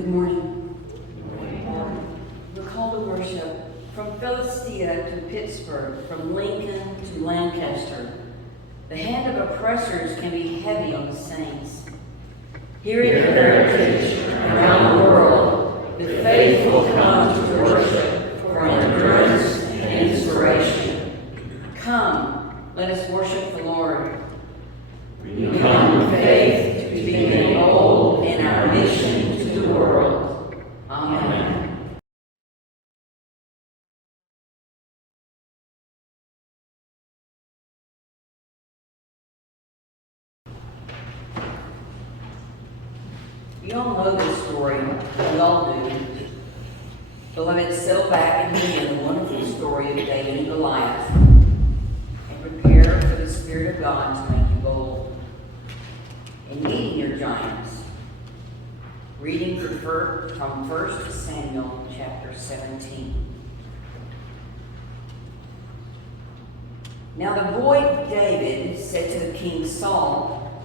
Good morning. Good morning. We're called to worship from Philistia to Pittsburgh, from Lincoln to Lancaster. The hand of oppressors can be heavy on the saints. Here in Heritage, around the world, the faithful come to worship for endurance and inspiration. Come, let us worship the Lord. We come with faith to be made bold in our mission to the world. Amen. You all know this story. We all do. Beloved, settle back and hear the wonderful story of David and Goliath, and prepare for the Spirit of God to make you bold in meeting your giants. Reading from 1 Samuel chapter 17. Now the boy David said to the king Saul,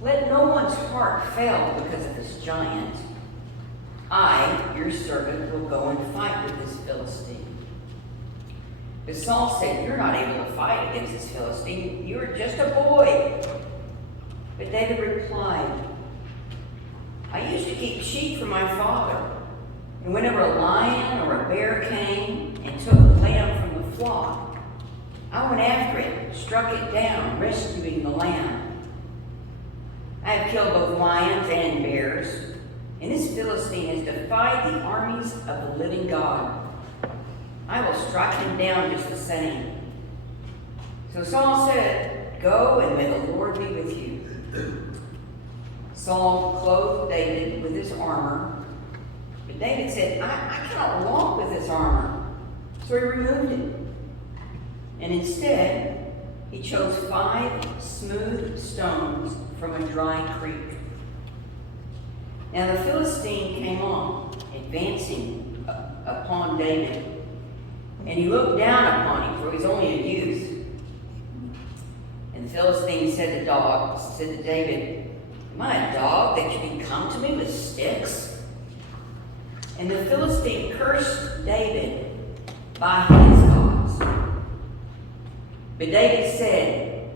"Let no one's heart fail because of this giant. I, your servant, will go and fight with this Philistine." But Saul said, "You're not able to fight against this Philistine. You are just a boy." But David replied, "I used to keep sheep for my father, and whenever a lion or a bear came and took a lamb from the flock, I went after it, struck it down, rescuing the lamb. I have killed both lions and bears, and this Philistine has defied the armies of the living God. I will strike him down just the same." So Saul said, "Go, and may the Lord be with you." Saul clothed David with his armor, but David said, I cannot walk with this armor. So he removed it. And instead, he chose 5 smooth stones from a dry creek. Now the Philistine came on, advancing upon David, and he looked down upon him, for he was only a youth. And the Philistine said to David, "Am I a dog that you can come to me with sticks?" And the Philistine cursed David by his gods. But David said,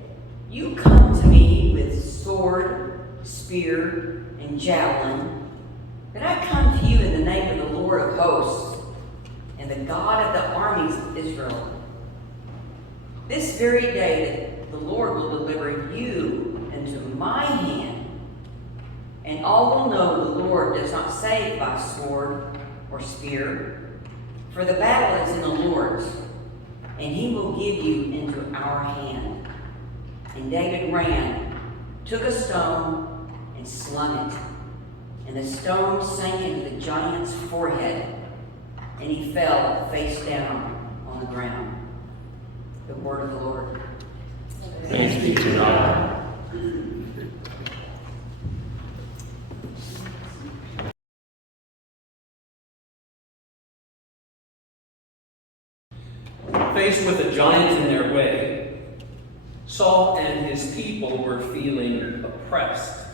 "You come to me with sword, spear, and javelin, but I come to you in the name of the Lord of hosts and the God of the armies of Israel. This very day that the Lord will deliver you into my hand, and all will know the Lord does not save by sword or spear, for the battle is in the Lord's, and he will give you into our hand." And David ran, took a stone, and slung it. And the stone sank into the giant's forehead, and he fell face down on the ground. The word of the Lord. Thanks be to God. Faced with a giant in their way, Saul and his people were feeling oppressed.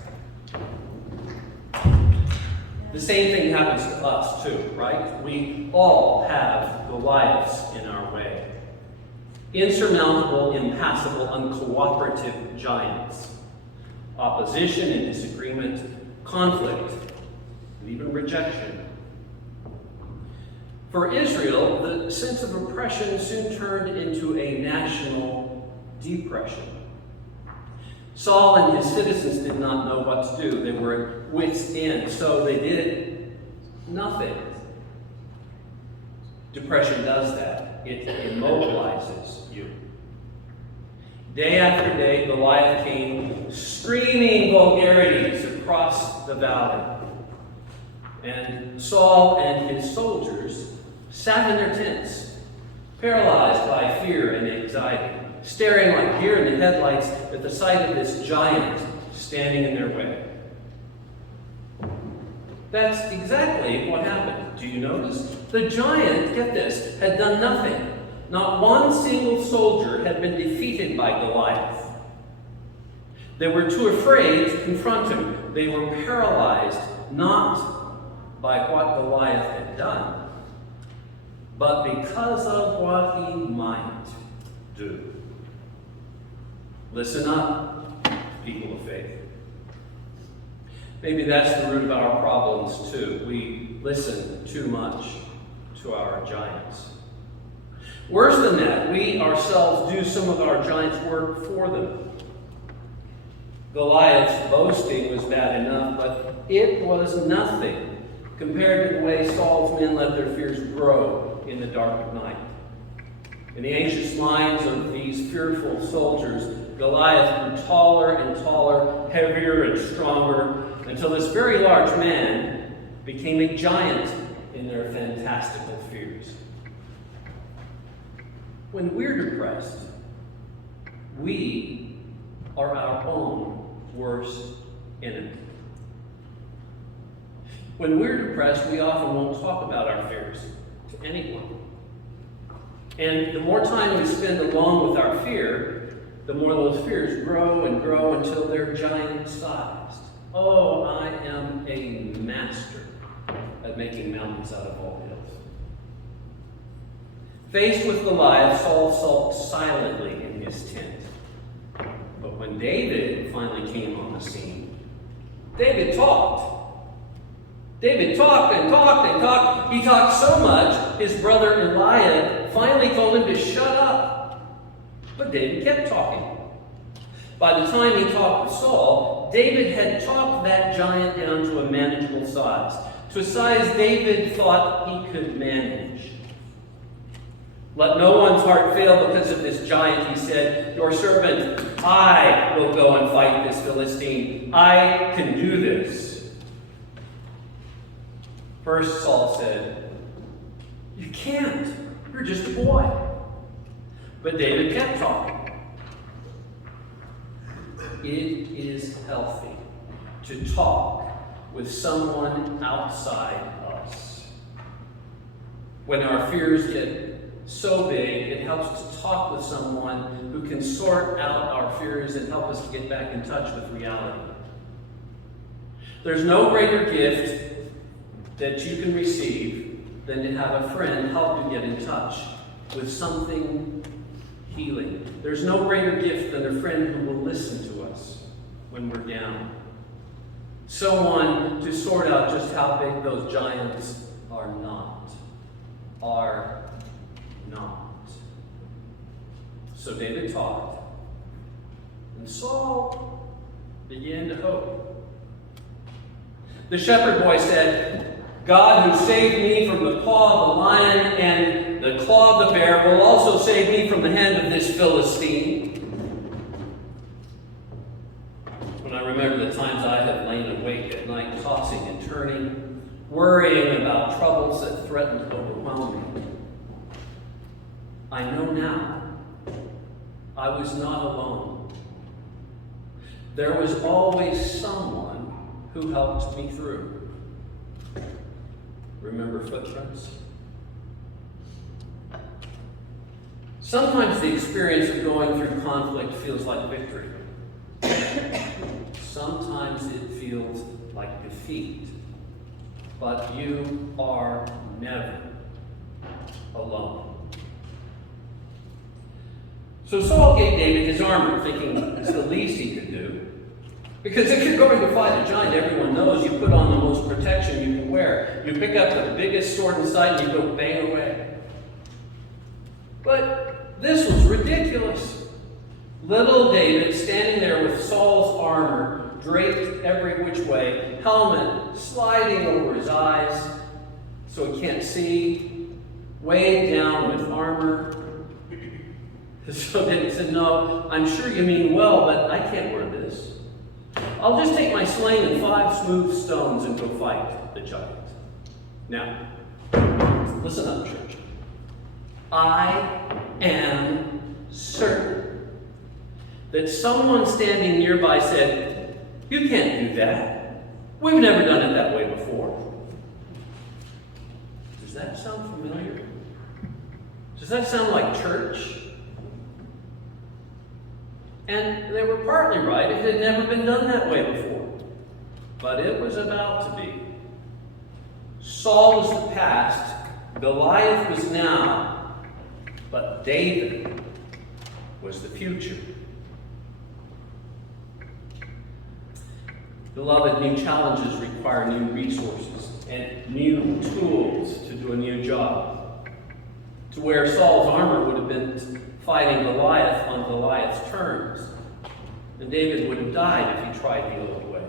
The same thing happens to us too, right? We all have Goliaths in our way. Insurmountable, impassable, uncooperative giants. Opposition and disagreement, conflict, and even rejection. For Israel, the sense of oppression soon turned into a national depression. Saul and his citizens did not know what to do. They were at wits' end, so they did nothing. Depression does that. It immobilizes you. Day after day, Goliath came screaming vulgarities across the valley. And Saul and his soldiers sat in their tents, paralyzed by fear and anxiety, staring like deer in the headlights at the sight of this giant standing in their way. That's exactly what happened. Do you notice? The giant, get this, had done nothing. Not one single soldier had been defeated by Goliath. They were too afraid to confront him. They were paralyzed, not by what Goliath had done, but because of what he might do. Listen up, people of faith. Maybe that's the root of our problems too. We listen too much to our giants. Worse than that, we ourselves do some of our giants' work for them. Goliath's boasting was bad enough, but it was nothing compared to the way Saul's men let their fears grow in the dark of night. In the anxious minds of these fearful soldiers, Goliath grew taller and taller, heavier and stronger, until this very large man became a giant in their fantastical fears. When we're depressed, we are our own worst enemy. When we're depressed, we often won't talk about our fears to anyone. And the more time we spend alone with our fear, the more those fears grow and grow until they're giant-sized. Oh, I am a master at making mountains out of all hills. Faced with Goliath, Saul sulked silently in his tent. But when David finally came on the scene, David talked. David talked and talked and talked. He talked so much, his brother Eliab finally told him to shut up. But David kept talking. By the time he talked with Saul, David had talked that giant down to a manageable size, to a size David thought he could manage. Let no one's heart fail because of this giant, he said. Your servant, I will go and fight this Philistine. I can do this. First, Saul said, you can't. You're just a boy. But David kept talking. It is healthy to talk with someone outside us. When our fears get so big, it helps to talk with someone who can sort out our fears and help us to get back in touch with reality. There's no greater gift that you can receive than to have a friend help you get in touch with something healing. There's no greater gift than a friend who will listen to us when we're down. Someone to sort out just how big those giants are not. So David talked, and Saul began to hope. The shepherd boy said, God who saved me from the paw of the lion and the claw of the bear will also save me from the hand of this Philistine. When I remember the times I have lain awake at night, tossing and turning, worrying about troubles that threatened to overwhelm me, I know now I was not alone. There was always someone who helped me through. Remember footprints? Sometimes the experience of going through conflict feels like victory. Sometimes it feels like defeat. But you are never alone. So Saul gave David his armor, thinking it's the least he could do. Because if you're going to fight a giant, everyone knows you put on the most protection you can wear. You pick up the biggest sword in sight and you go bang away. But this was ridiculous. Little David standing there with Saul's armor draped every which way, helmet sliding over his eyes so he can't see, weighed down with armor. So David said, no, I'm sure you mean well, but I can't wear this. I'll just take my sling and 5 smooth stones and go fight the giant. Now, listen up, church. I am certain that someone standing nearby said, you can't do that. We've never done it that way before. Does that sound familiar? Does that sound like church? And they were partly right. It had never been done that way before. But it was about to be. Saul was the past, Goliath was now, but David was the future. Beloved, new challenges require new resources and new tools to do a new job. To wear Saul's armor would have been fighting Goliath on Goliath's terms, and David would have died if he tried the old way.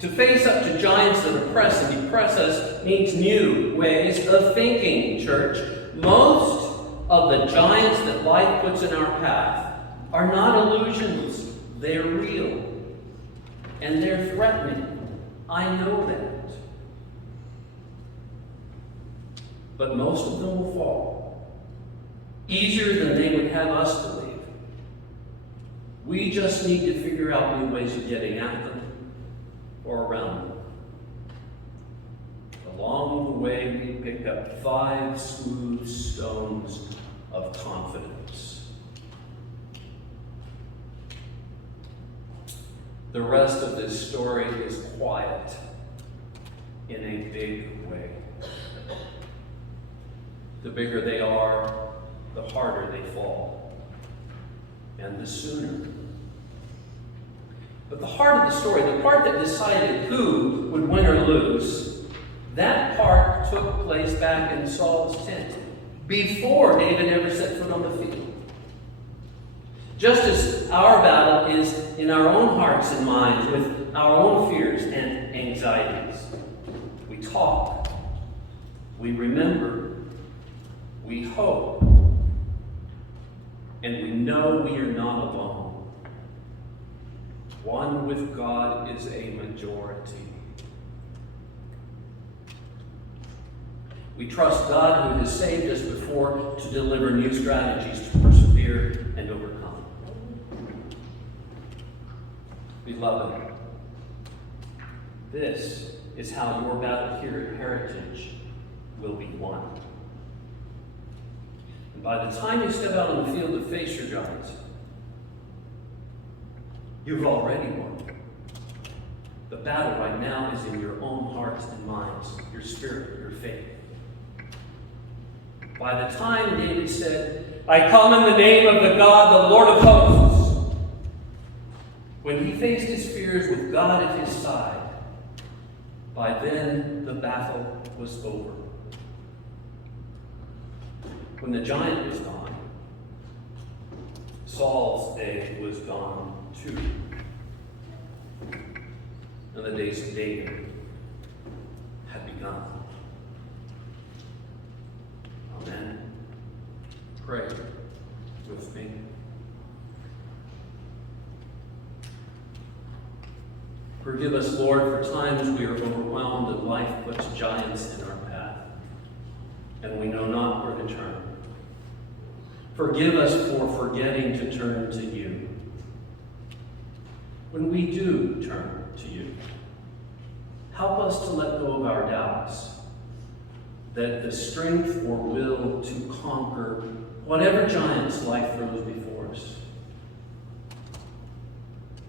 To face up to giants that oppress and depress us needs new ways of thinking, church. Most of the giants that life puts in our path are not illusions. They're real. And they're threatening. I know that. But most of them will fall. Easier than they would have us believe. We just need to figure out new ways of getting at them or around them. Along the way, we pick up 5 smooth stones of confidence. The rest of this story is quiet in a big way. The bigger they are, the harder they fall, and the sooner. But the heart of the story, the part that decided who would win or lose, that part took place back in Saul's tent, before David ever set foot on the field. Just as our battle is in our own hearts and minds, with our own fears and anxieties. We talk, we remember, we hope, and we know we are not alone. One with God is a majority. We trust God, who has saved us before, to deliver new strategies to persevere and overcome. Beloved, this is how your battle here at Heritage will be won. And by the time you step out on the field to face your giants, you've already won. The battle right now is in your own hearts and minds, your spirit, your faith. By the time David said, "I come in the name of the God, the Lord of hosts," when he faced his fears with God at his side, by then the battle was over. When the giant was gone, Saul's day was gone too. And the days of David had begun. Amen. Pray with me. Forgive us, Lord, for times we are overwhelmed and life puts giants in our path, and we know not where to turn. Forgive us for forgetting to turn to you. When we do turn to you, help us to let go of our doubts, that the strength or will to conquer whatever giants life throws before us.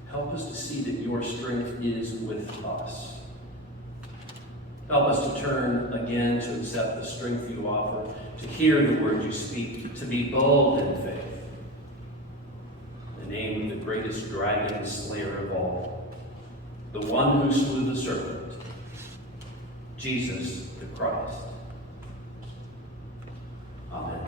Help us to see that your strength is with us. Help us to turn again to accept the strength you offer, to hear the word you speak, to be bold in faith. In the name of the greatest dragon slayer of all, the one who slew the serpent, Jesus the Christ. Amen.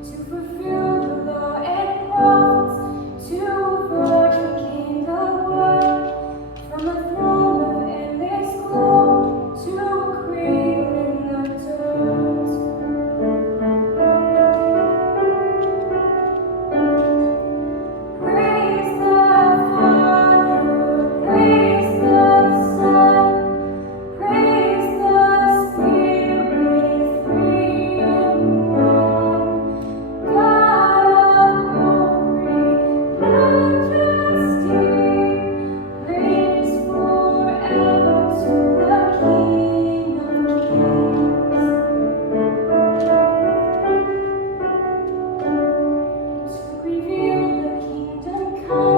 To fulfill the law and prophets, to a virgin came the Come